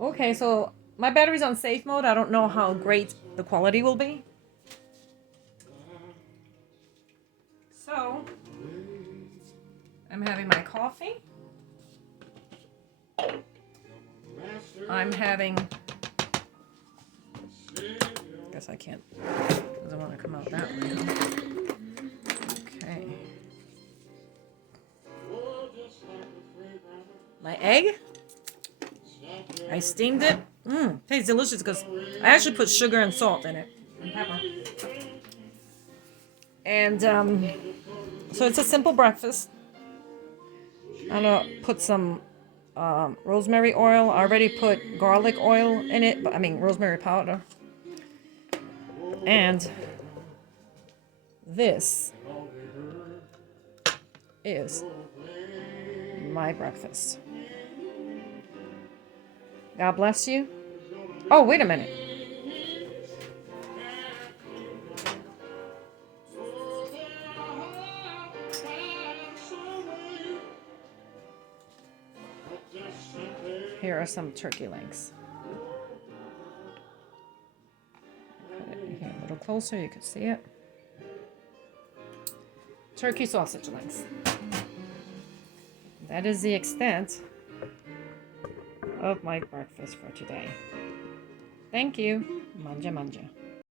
Okay, so my battery's on safe mode. I don't know how great the quality will be. So, I'm having my coffee. I'm having... Guess I can't. Doesn't want to come out that way. Okay. My egg. I steamed it. Tastes delicious because I actually put sugar and salt in it. And pepper. And so it's a simple breakfast. I'm gonna put some rosemary oil. I already put garlic oil in it, but I mean rosemary powder. And this is my breakfast. God bless you. Oh, wait a minute. Here are some turkey legs. Put it here a little closer, you can see it. Turkey sausage legs. That is the extent of my breakfast for today. Thank you. Manja manja.